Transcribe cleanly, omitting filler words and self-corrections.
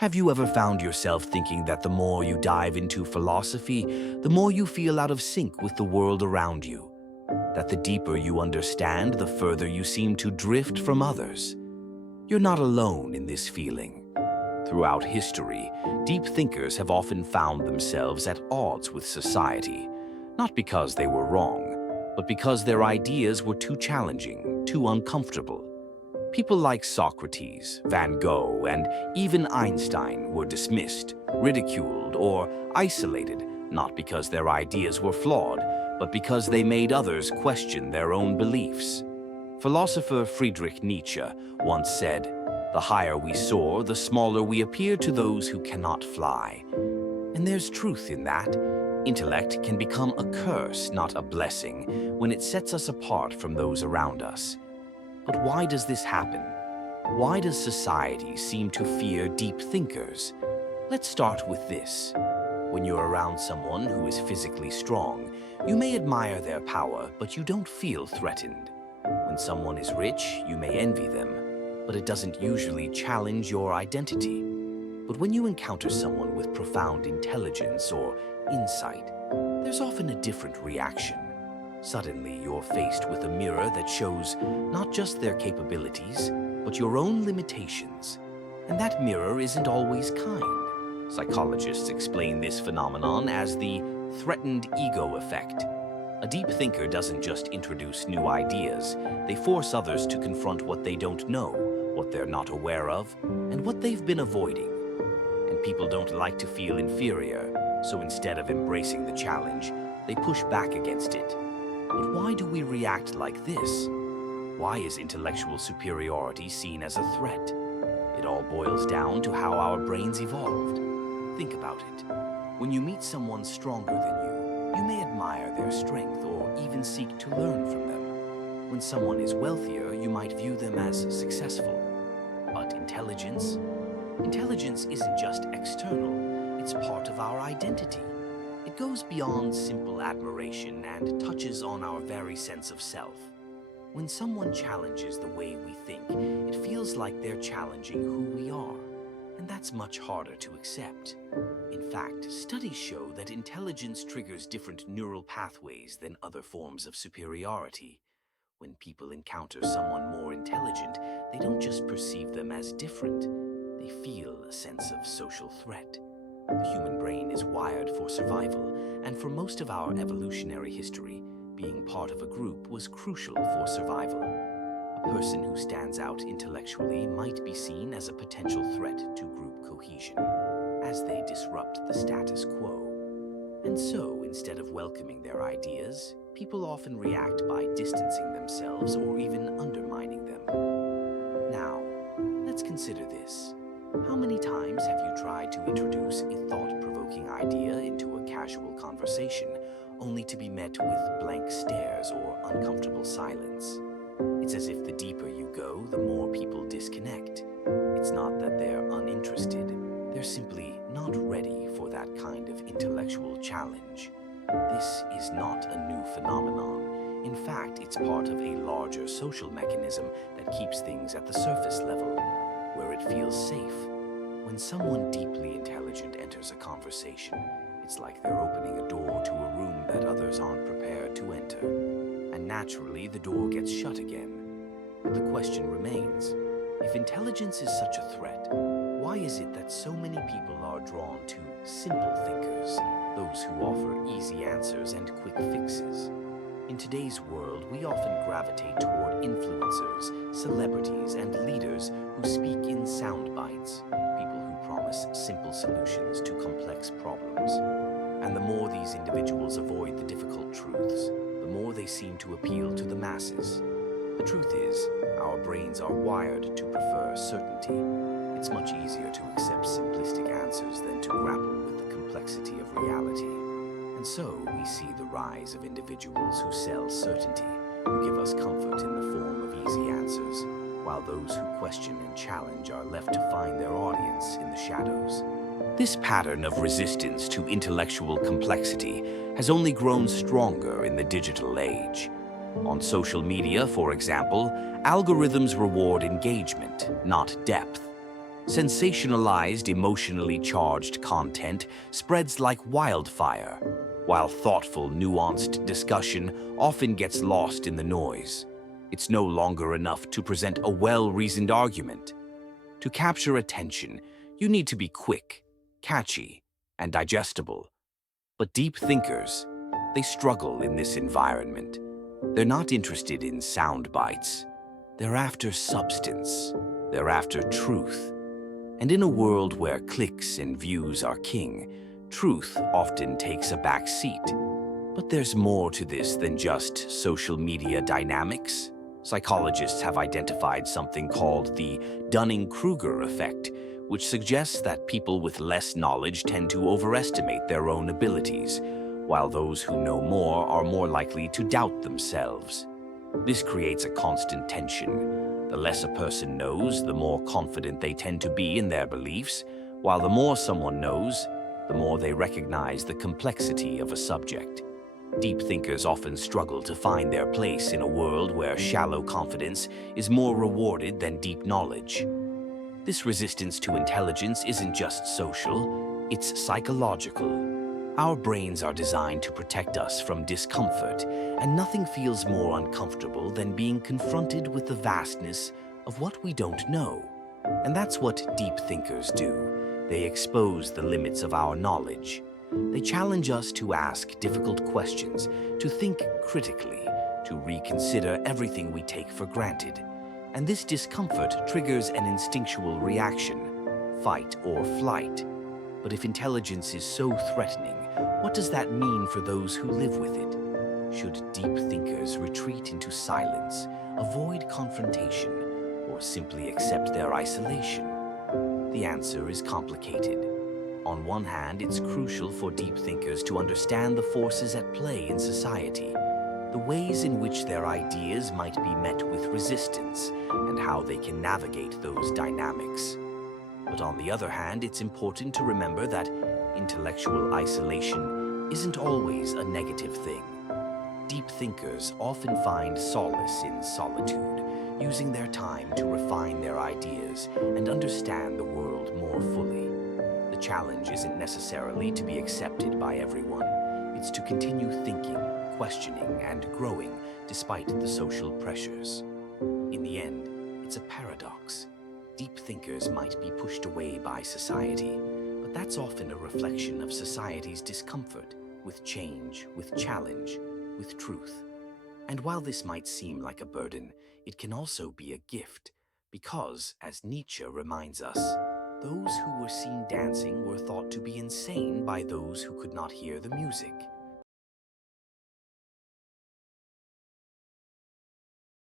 Have you ever found yourself thinking that the more you dive into philosophy, the more you feel out of sync with the world around you? That the deeper you understand, the further you seem to drift from others? You're not alone in this feeling. Throughout history, deep thinkers have often found themselves at odds with society, not because they were wrong, but because their ideas were too challenging, too uncomfortable. People like Socrates, Van Gogh, and even Einstein were dismissed, ridiculed, or isolated, not because their ideas were flawed, but because they made others question their own beliefs. Philosopher Friedrich Nietzsche once said, "The higher we soar, the smaller we appear to those who cannot fly." And there's truth in that. Intellect can become a curse, not a blessing, when it sets us apart from those around us. But why does this happen? Why does society seem to fear deep thinkers? Let's start with this. When you're around someone who is physically strong, you may admire their power, but you don't feel threatened. When someone is rich, you may envy them, but it doesn't usually challenge your identity. But when you encounter someone with profound intelligence or insight, there's often a different reaction. Suddenly, you're faced with a mirror that shows not just their capabilities, but your own limitations. And that mirror isn't always kind. Psychologists explain this phenomenon as the threatened ego effect. A deep thinker doesn't just introduce new ideas, they force others to confront what they don't know, what they're not aware of, and what they've been avoiding. And people don't like to feel inferior, so instead of embracing the challenge, they push back against it. But why do we react like this? Why is intellectual superiority seen as a threat? It all boils down to how our brains evolved. Think about it. When you meet someone stronger than you may admire their strength or even seek to learn from them. When someone is wealthier, you might view them as successful. But intelligence isn't just external, it's part of our identity. It goes beyond simple admiration and touches on our very sense of self. When someone challenges the way we think, it feels like they're challenging who we are, and that's much harder to accept. In fact, studies show that intelligence triggers different neural pathways than other forms of superiority. When people encounter someone more intelligent, they don't just perceive them as different, they feel a sense of social threat. The human brain is wired for survival, and for most of our evolutionary history, being part of a group was crucial for survival. A person who stands out intellectually might be seen as a potential threat to group cohesion, as they disrupt the status quo. And so, instead of welcoming their ideas, people often react by distancing themselves or even undermining them. Now, let's consider this. How many times have you tried to introduce a thought-provoking idea into a casual conversation, only to be met with blank stares or uncomfortable silence? It's as if the deeper you go, the more people disconnect. It's not that they're uninterested, they're simply not ready for that kind of intellectual challenge. This is not a new phenomenon. In fact, it's part of a larger social mechanism that keeps things at the surface level, where it feels safe. When someone deeply intelligent enters a conversation, it's like they're opening a door to a room that others aren't prepared to enter. And naturally, the door gets shut again. But the question remains, if intelligence is such a threat, why is it that so many people are drawn to simple thinkers, those who offer easy answers and quick fixes? In today's world, we often gravitate toward influencers, celebrities, and leaders who speak in sound bites, people who promise simple solutions to complex problems. And the more these individuals avoid the difficult truths, the more they seem to appeal to the masses. The truth is, our brains are wired to prefer certainty. It's much easier to accept simplistic answers than to grapple with the complexity of reality. And so, we see the rise of individuals who sell certainty, who give us comfort in the form of easy answers, while those who question and challenge are left to find their audience in the shadows. This pattern of resistance to intellectual complexity has only grown stronger in the digital age. On social media, for example, algorithms reward engagement, not depth. Sensationalized, emotionally charged content spreads like wildfire, while thoughtful, nuanced discussion often gets lost in the noise. It's no longer enough to present a well-reasoned argument. To capture attention, you need to be quick, catchy, and digestible. But deep thinkers, they struggle in this environment. They're not interested in sound bites. They're after substance. They're after truth. And in a world where clicks and views are king, truth often takes a back seat. But there's more to this than just social media dynamics. Psychologists have identified something called the Dunning-Kruger effect, which suggests that people with less knowledge tend to overestimate their own abilities, while those who know more are more likely to doubt themselves. This creates a constant tension. The less a person knows, the more confident they tend to be in their beliefs, while the more someone knows, the more they recognize the complexity of a subject. Deep thinkers often struggle to find their place in a world where shallow confidence is more rewarded than deep knowledge. This resistance to intelligence isn't just social, it's psychological. Our brains are designed to protect us from discomfort, and nothing feels more uncomfortable than being confronted with the vastness of what we don't know. And that's what deep thinkers do. They expose the limits of our knowledge. They challenge us to ask difficult questions, to think critically, to reconsider everything we take for granted. And this discomfort triggers an instinctual reaction, fight or flight. But if intelligence is so threatening, what does that mean for those who live with it? Should deep thinkers retreat into silence, avoid confrontation, or simply accept their isolation? The answer is complicated. On one hand, it's crucial for deep thinkers to understand the forces at play in society, the ways in which their ideas might be met with resistance, and how they can navigate those dynamics. But on the other hand, it's important to remember that intellectual isolation isn't always a negative thing. Deep thinkers often find solace in solitude, using their time to refine their ideas and understand the world more fully. The challenge isn't necessarily to be accepted by everyone. It's to continue thinking, questioning, and growing despite the social pressures. In the end, it's a paradox. Deep thinkers might be pushed away by society, but that's often a reflection of society's discomfort with change, with challenge, with truth. And while this might seem like a burden, it can also be a gift, because, as Nietzsche reminds us, those who were seen dancing were thought to be insane by those who could not hear the music.